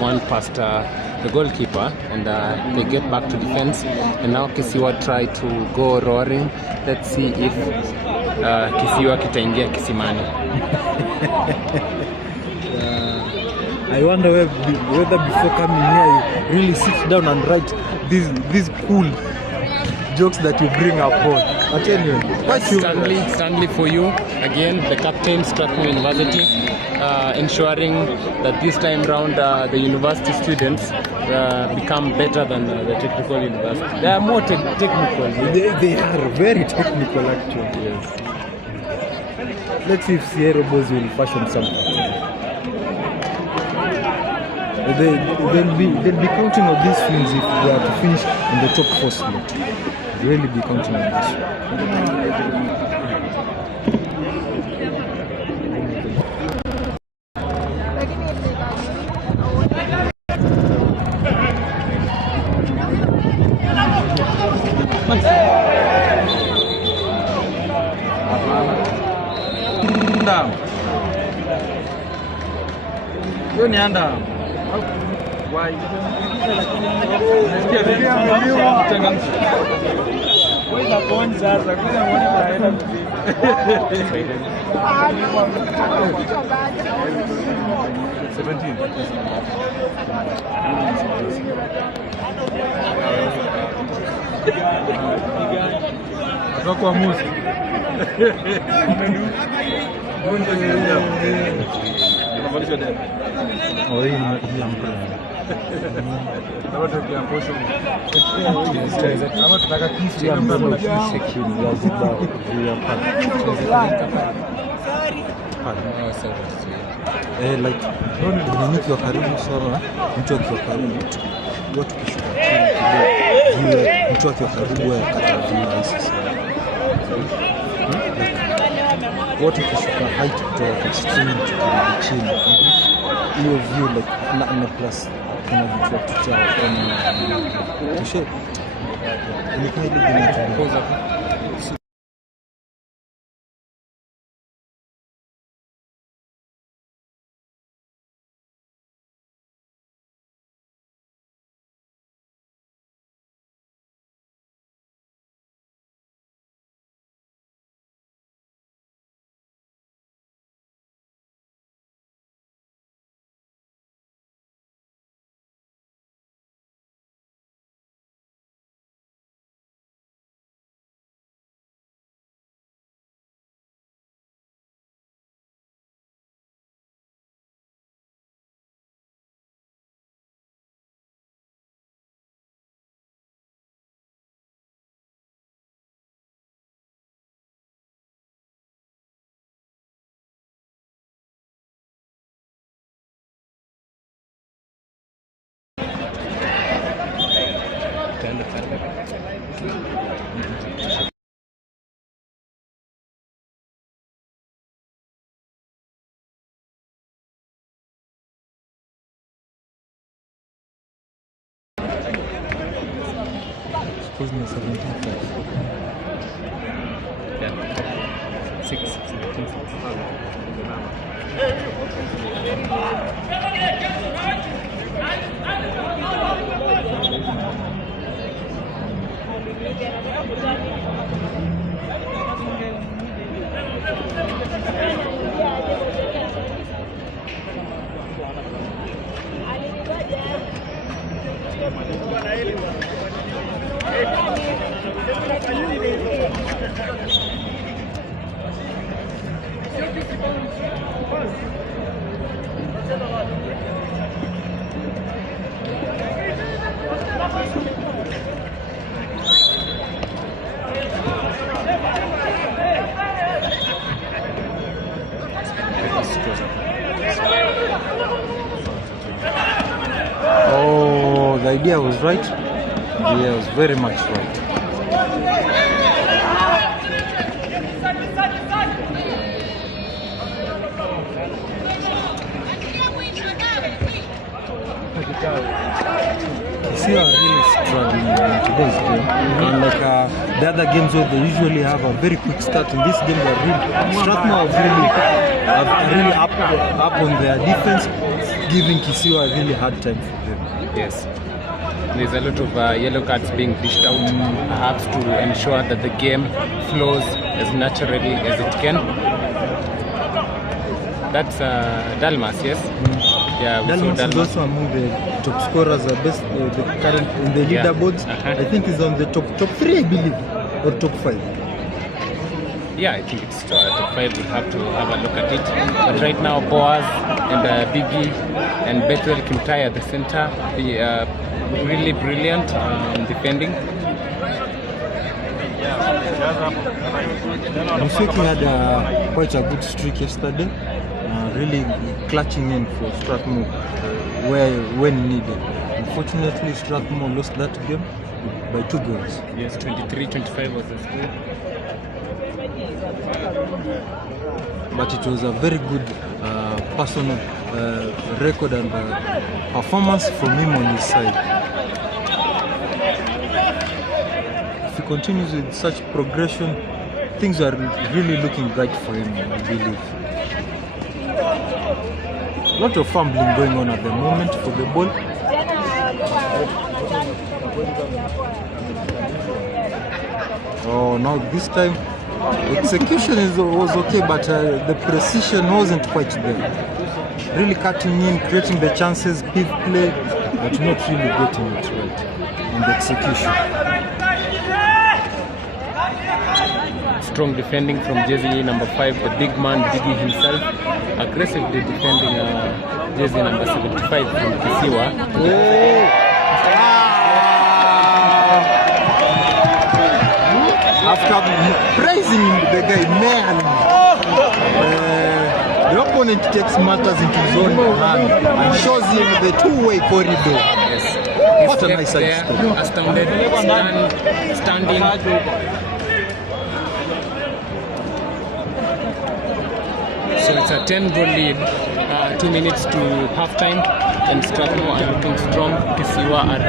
one past the goalkeeper, and they get back to defense. And now Kisiwa try to go roaring. Let's see if Kisiwa kitaingia kisimani. I wonder whether before coming here you really sit down and write these cool jokes that you bring up on. But anyway, Stanley for you again, the captain, Strathmore University, ensuring that this time round the university students become better than the technical university. They are more technical. They are very technical actually. Yes. Let's see if Sierra Boys will fashion something. They'll be counting on these wins if they are to finish in the top 4 slot. Really be counting on this. Why? Like mtu wa karibu sana, mtu akiwa karibu watu kishuka chini kidogo, mtu akiwa karibu akata view sasa. Watu kishuka height kutoka extreme to chini. Hiyo view like na plus kuna vitu vya tuchao kwa kisha ni kwa ile inachoongoza Oh, the idea was right. The idea was very much right. Kisiwa are really struggling in today's game. And like the other games where they usually have a very quick start, in this game they're really Strathmore have really up on their defense. giving Kisiwa a really hard time for them. Yes. There's a lot of yellow cards being dished out, perhaps to ensure that the game flows as naturally as it can. That's Dalmas, yes? Yeah, we Dalmas saw is also among the top scorers, best the current in the leaderboards. I think he's on the top 3, I believe, or top 5. Yeah, I think it's top 5. We'll have to have a look at it. But right now, Boaz and Biggie and Bethel Kimtai at the center, really brilliant defending. Museki had quite a good streak yesterday, really clutching in for Strathmore when needed. Unfortunately, Strathmore lost that game by 2 goals. Yes, 23-25 was the score. But it was a very good personal record and performance from him on his side. If he continues with such progression, things are really looking bright for him, I believe. A lot of fumbling going on at the moment for the ball. Oh, now this time execution was okay, but the precision wasn't quite there. Really cutting in, creating the chances, big play, but not really getting it right in the execution. Strong defending from jersey number 5, the big man Biggie himself, aggressively defending jersey number 75 from Kisiwa. After praising the guy, man, the opponent takes matters into his own hand and shows him the two-way corridor. Yes. What a nice there, astounded, standing. So it's a 10-goal lead, 2 minutes to halftime, and Strathmore are looking strong. Kisiwa are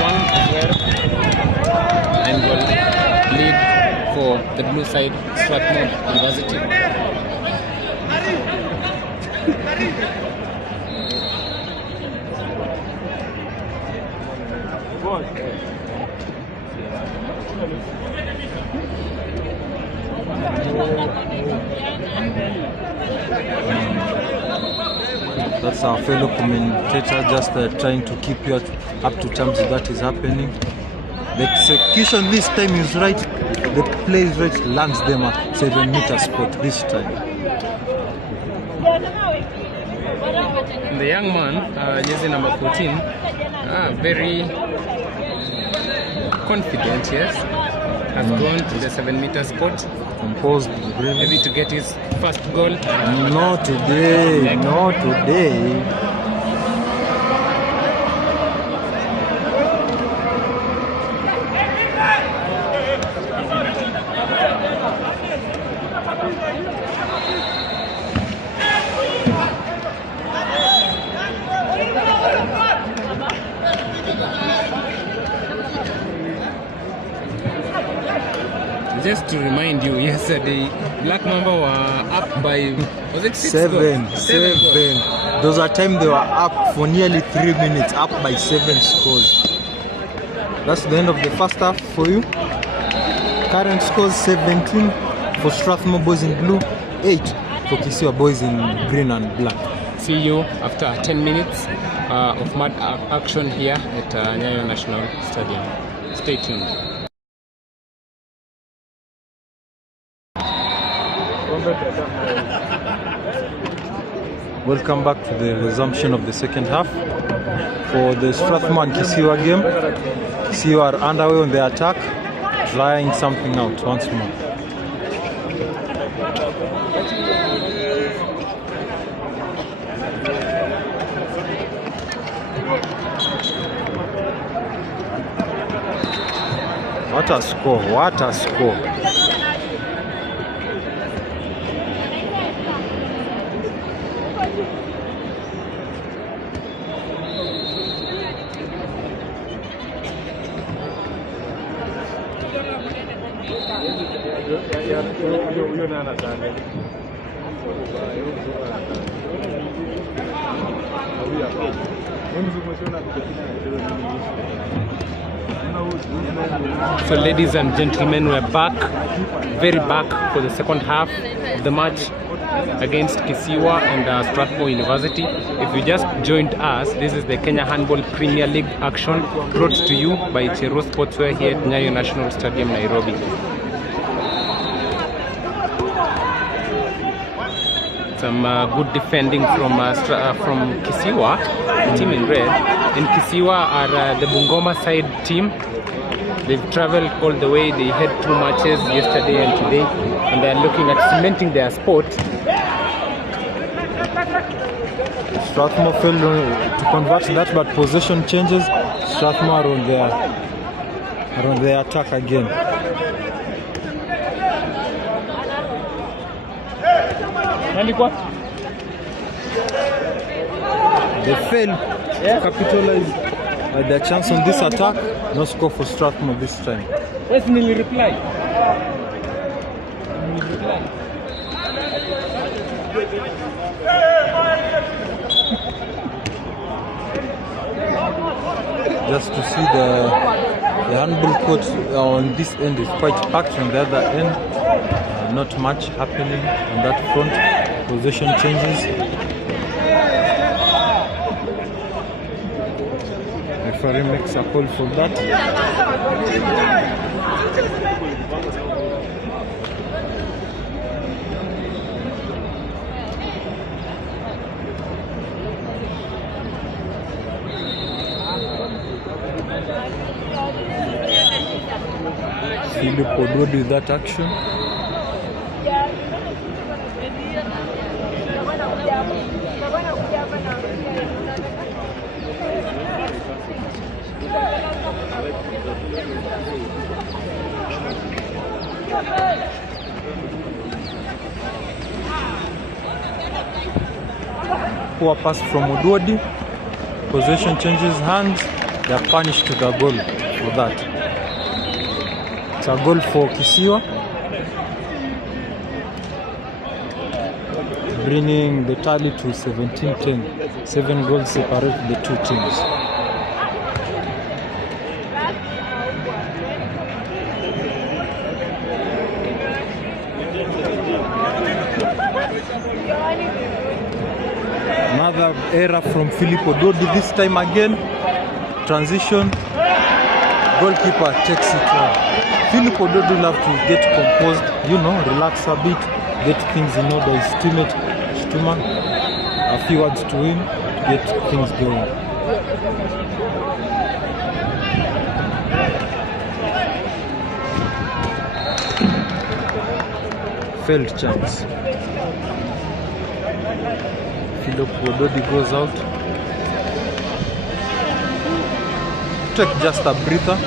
1 as well. 9-goal lead for the blue side, Strathmore University. That's our fellow commentator just trying to keep you up to terms with what is happening. The execution this time is right, the play is right, lands them at 7-meter spot this time. The young man, jersey number 14, very confident, yes, has gone to the 7-meter spot. Composed, maybe to get his first goal. Not today, not today. Just to remind you, yesterday Black Mamba were up by, was it 6 7. goals? 7. Those are times they were up for nearly 3 minutes, up by 7 scores. That's the end of the first half for you. Current scores 17 for Strathmore boys in blue, 8 for Kisiwa boys in green and black. See you after 10 minutes of mad action here at Nyayo National Stadium. Stay tuned. Welcome back to the resumption of the second half for the Strathmore and Kisiwa game. Kisiwa are underway on the attack, trying something out once more. What a score, what a score. So ladies and gentlemen, we're back, very back for the second half of the match against Kisiwa and Strathmore University. If you just joined us, this is the Kenya Handball Premier League action brought to you by Cherus Sportswear here at Nyayo National Stadium, Nairobi. Some good defending from Kisiwa, the team in red. And Kisiwa are the Bungoma side team. They've traveled all the way. They had 2 matches yesterday and today, and they're looking at cementing their spot. Strathmore failed to convert that, but possession changes. Strathmore are on their attack again. They failed to capitalize their chance on this attack. No score for Strathmore this time. Let's nearly reply. Just to see the handball court on this end is quite packed. On the other end, not much happening on that front. Possession changes. Referee makes a call for that. Philip Odwod with that action. Poor pass from Odwodi. Possession changes hands. They are punished to the goal for that. It's a goal for Kisiwa, bringing the tally to 17-10. 7 goals separate the 2 teams. Another error from Philip Ododi, this time again. Transition. Goalkeeper takes it on. Philip Ododi will have to get composed, relax a bit, get things in order. His teammate Stuma, a few words to him to get things going. Failed chance. Philip Ododi goes out. Take just a breather.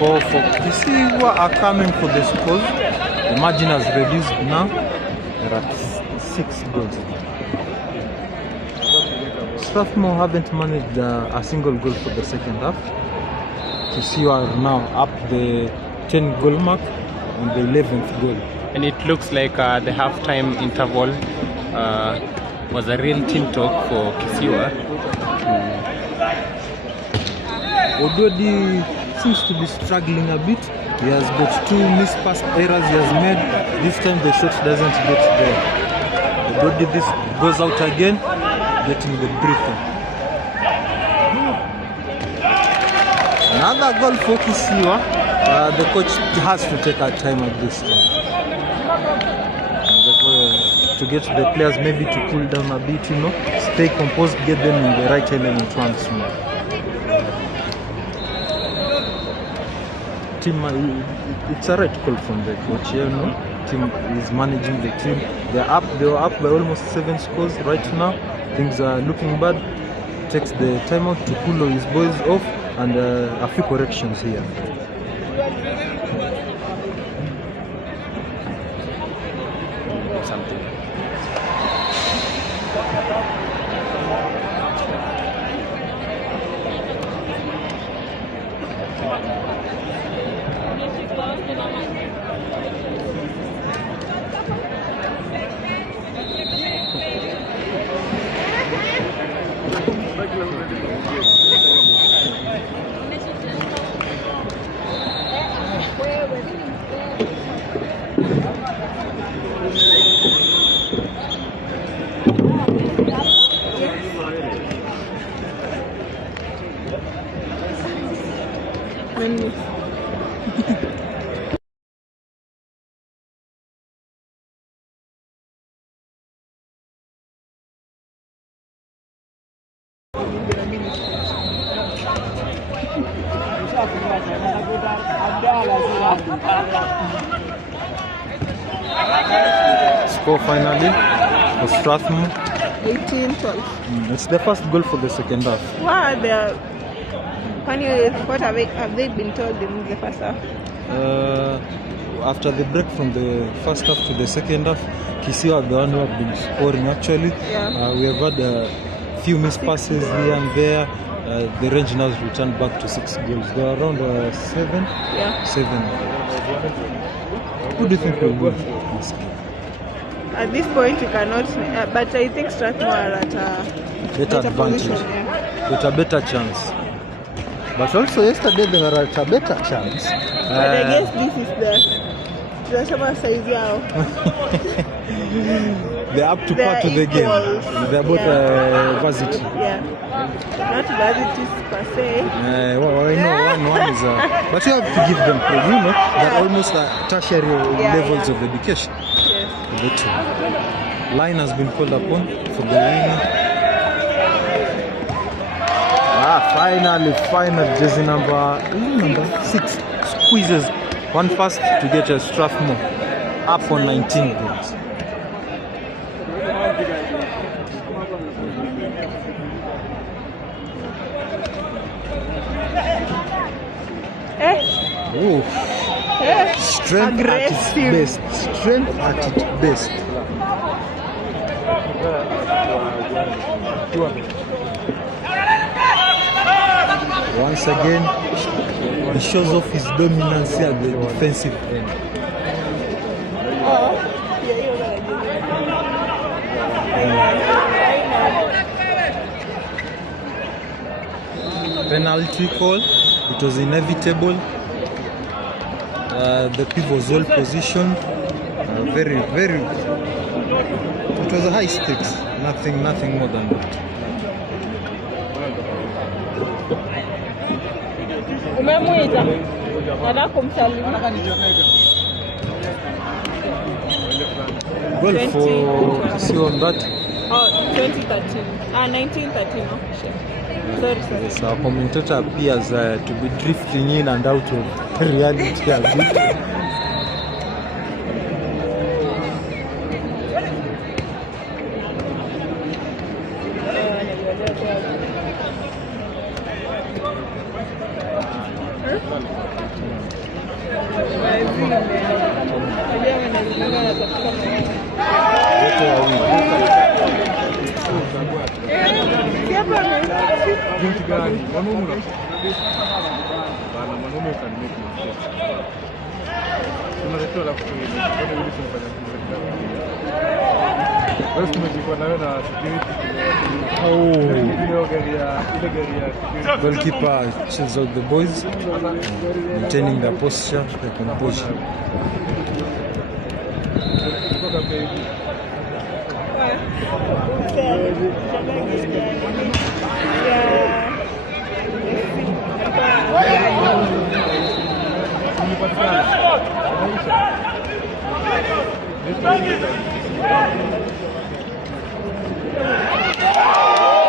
Score for Kisiwa are coming for the scores. The margin has reduced now. There are 6 goals. Strathmore haven't managed a single goal for the second half. Kisiwa are now up the 10 goal mark on the 11th goal. And it looks like the halftime interval was a real team talk for Kisiwa. Ododi seems to be struggling a bit. He has got 2 mispassed errors he has made. This time the shot doesn't get there. Ododi this goes out again, getting the breather. Another goal for Kisiwa. The coach has to take our time at this time. To get the players maybe to cool down a bit, stay composed, get them in the right element once more. Team, it's a right call from the coach, Team is managing the team. They were up by almost 7 scores right now. Things are looking bad. Takes the timeout to cool his boys off, and a few corrections here. Something. Menu. Score finally for Strathmore. 18-12. It's the first goal for the second half. Wow, they are. What have they been told in the first half? After the break from the first half to the second half, Kisiwa are the one who have been scoring actually. Yeah. We have had a few missed passes here and there. The range now has returned back to 6 goals. They are around 7. Yeah. 7. Who do you think will win this game? At this point, you cannot. But I think Strathmore are at a Better advantage. position, yeah. With a better chance. But also yesterday they were at a better chance. But I guess this is the summer size yao. They're up to part of the game. They're both varsity. Yeah. Not varsity per se. I know one is but you have to give them credit. You know, they're almost at tertiary levels of education. Yes. The two. Line has been called upon for the winner. Finally, jersey number 6 squeezes one pass to get a Strathmore up on 19 goals. Strength Aggressive. at its best. Once again, he shows off his dominance at the defensive end. Penalty call. It was inevitable. The pivot was well positioned. Very. It was a high stakes. Nothing more than that. Umemwita. Nataka kumsalimia. Well, for Kisiwa on that. 2013. 1913. Oh, shit. Sorry. Yes, our commentator appears to be drifting in and out of reality a bit. Goalkeeper chills out the boys, maintaining their posture, their composure.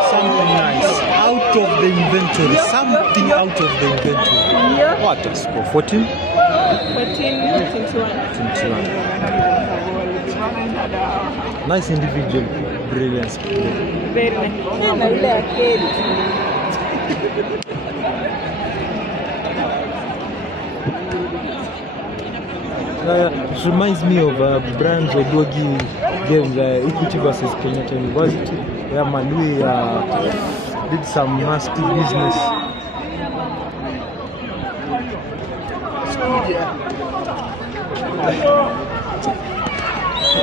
Something nice out of the inventory. Something out of the inventory. Yeah. What a score? 14? 21. Nice individual brilliance. Very nice. It reminds me of Brian Zodogi game, Equity versus Kenya University, where Malui did some nasty business.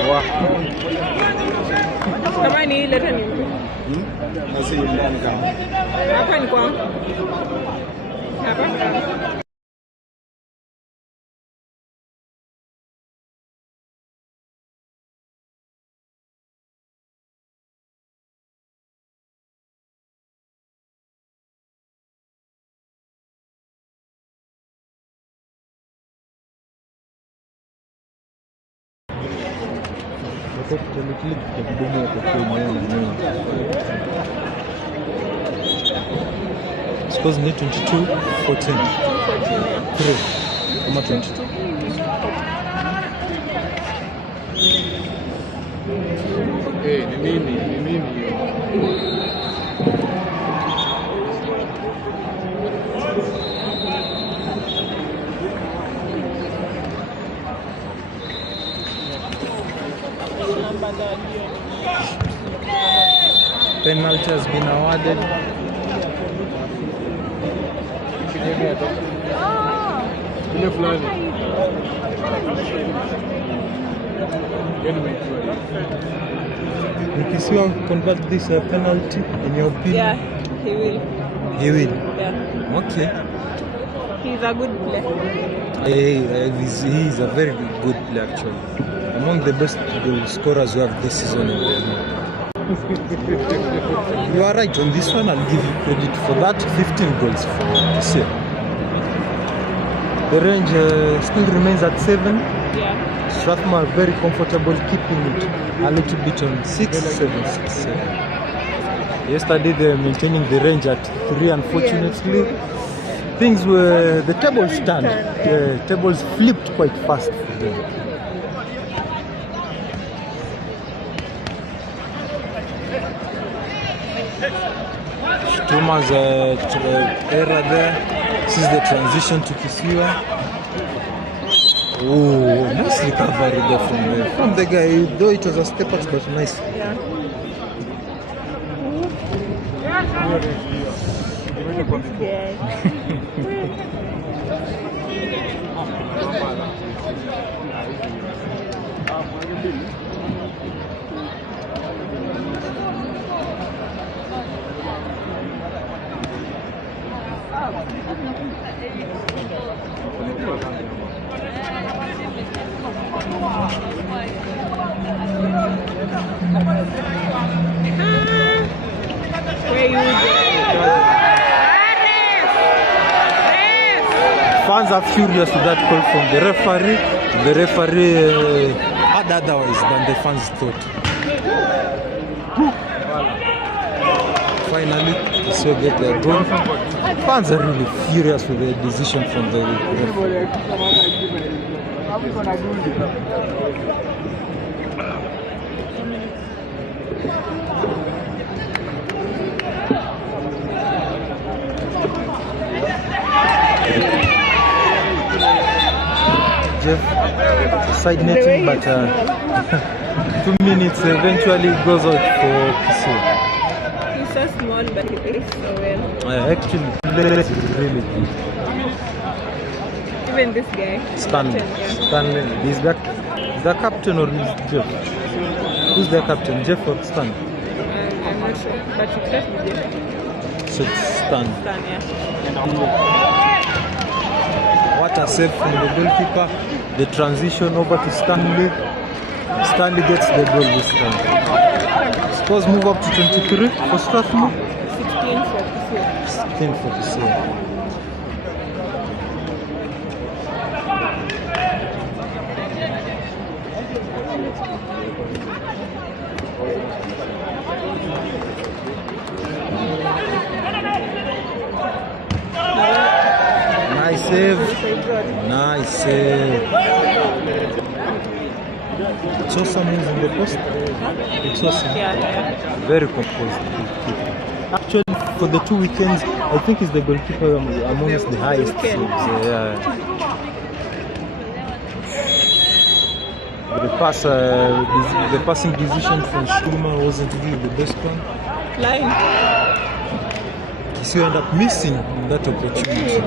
Wow. Kama ni leta ni hapa ni kwangu. Hapa. Capital League kidogo ya Kenya na nini. Suppose ni 22 14. 3 kama 22. Ni nini? Penalty has been awarded. Kisiwa convert this penalty in your opinion? Yeah, he will. He will? Yeah. Okay. He's a good player. He is a very good player actually. Among the best goal scorers we have this season in the league. You are right on this one. I'll give you credit for that. 15 goals for this year. The range still remains at 7. Yeah. Strathmore are very comfortable keeping it a little bit on 6, 7, 6, 7. Yesterday they were maintaining the range at 3. Unfortunately, things were the tables turned. The tables flipped quite fast for them. Thomas error there. This is the transition to Kisiwa. Oh, nice recovery there from the guy. Though it was a step out, but nice. Yeah. Fans are furious with that call from the referee. The referee had otherwise than the fans thought. Finally, they still get their goal. Fans are really furious with the decision from the referee. Jeff, side netting, but 2 minutes eventually goes out for Kisiwa. He's so small, but he plays so well. Actually, plays really good. Even this guy. Stanley. Yeah. Stanley. Is the captain or is Jeff? Who's the captain, Jeff or Stan? I'm not sure, but it does be Jeff. So it's Stan. Stan, yeah. What a save from the goalkeeper. The transition over to Stanley. Stanley gets the goal this time. Scores move up to 23 for Strathmore. 16 for Kisiwa. 16 for Kisiwa. Nice save. Nice save. Chosa moves in the post. Chosa. Yeah. Very composed goalkeeper. Actually, for the 2 weekends, I think he's the goalkeeper amongst the highest saves. Yeah. The passing decision from Shuma wasn't really the best one. Line. So you end up missing that opportunity.